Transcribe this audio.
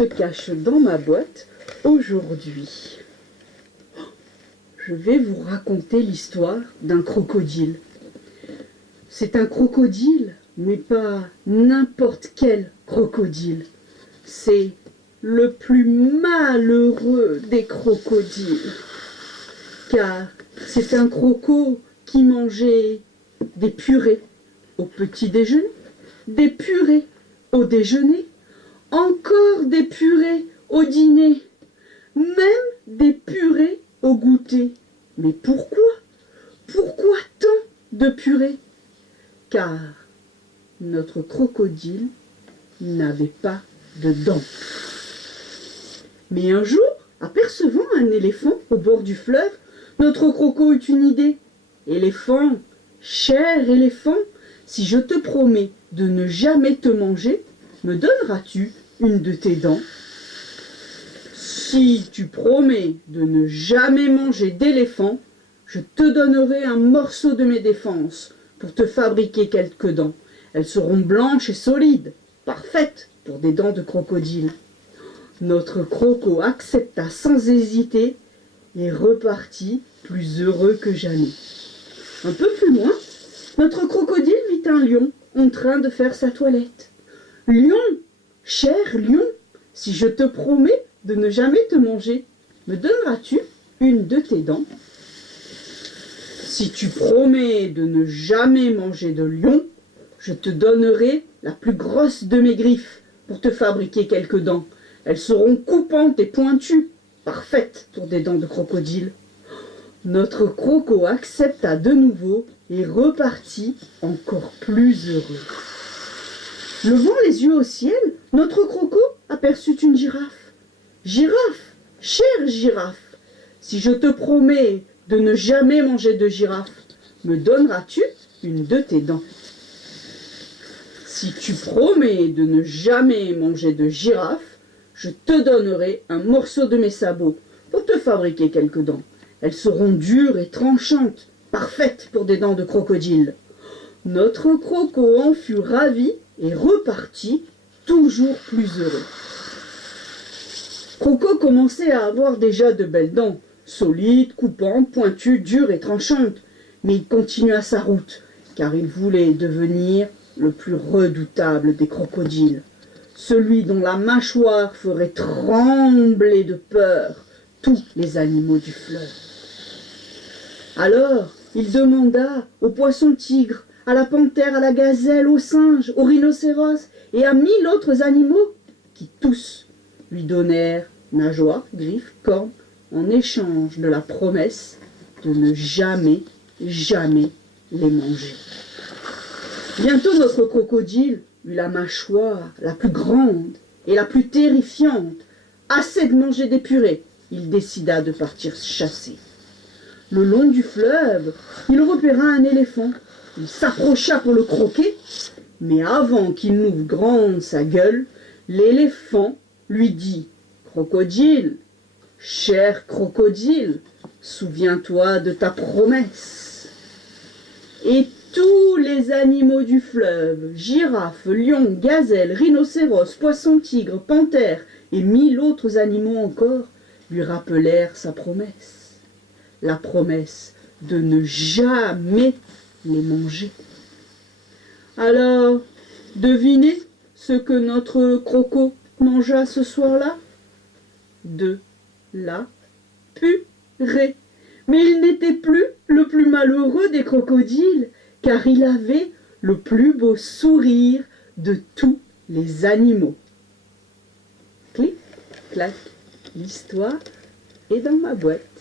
se cache dans ma boîte aujourd'hui? Je vais vous raconter l'histoire d'un crocodile. C'est un crocodile, mais pas n'importe quel crocodile. C'est le plus malheureux des crocodiles. Car c'est un croco qui mangeait des purées au petit déjeuner, des purées au déjeuner, encore des purées au dîner, même des purées au goûter. Mais pourquoi? Pourquoi tant de purées? Car notre crocodile n'avait pas de dents. Mais un jour, apercevant un éléphant au bord du fleuve, notre croco eut une idée. Éléphant, cher éléphant, si je te promets de ne jamais te manger, me donneras-tu une de tes dents? Si tu promets de ne jamais manger d'éléphant, je te donnerai un morceau de mes défenses pour te fabriquer quelques dents. Elles seront blanches et solides, parfaites pour des dents de crocodile. Notre croco accepta sans hésiter et repartit plus heureux que jamais. Un peu plus loin, notre crocodile vit un lion en train de faire sa toilette. « Lion, cher lion, si je te promets de ne jamais te manger, me donneras-tu une de tes dents? Si tu promets de ne jamais manger de lion, je te donnerai la plus grosse de mes griffes pour te fabriquer quelques dents. Elles seront coupantes et pointues, parfaites pour des dents de crocodile. » Notre croco accepta de nouveau et repartit encore plus heureux. Levant les yeux au ciel, notre croco aperçut une girafe. « Girafe, chère girafe, si je te promets de ne jamais manger de girafe, me donneras-tu une de tes dents? Si tu promets de ne jamais manger de girafe, je te donnerai un morceau de mes sabots pour te fabriquer quelques dents. Elles seront dures et tranchantes, parfaites pour des dents de crocodile. » Notre croco en fut ravi et repartit toujours plus heureux. Croco commençait à avoir déjà de belles dents, solides, coupantes, pointues, dures et tranchantes, mais il continua sa route, car il voulait devenir le plus redoutable des crocodiles, celui dont la mâchoire ferait trembler de peur tous les animaux du fleuve. Alors, il demanda au poisson-tigre, à la panthère, à la gazelle, au singe, au rhinocéros et à 1000 autres animaux, qui tous lui donnèrent nageoires, griffes, cornes, en échange de la promesse de ne jamais, jamais les manger. Bientôt notre crocodile eut la mâchoire la plus grande et la plus terrifiante. Assez de manger des purées, il décida de partir chasser. Le long du fleuve, il repéra un éléphant. Il s'approcha pour le croquer, mais avant qu'il n'ouvre grande sa gueule, l'éléphant lui dit « Crocodile, cher crocodile, souviens-toi de ta promesse. » Et tous les animaux du fleuve, girafes, lions, gazelles, rhinocéros, poissons-tigres, panthères et 1000 autres animaux encore, lui rappelèrent sa promesse. La promesse de ne jamais les manger. Alors, devinez ce que notre croco mangea ce soir-là? De la purée. Mais il n'était plus le plus malheureux des crocodiles, car il avait le plus beau sourire de tous les animaux. Clic, clac, l'histoire est dans ma boîte.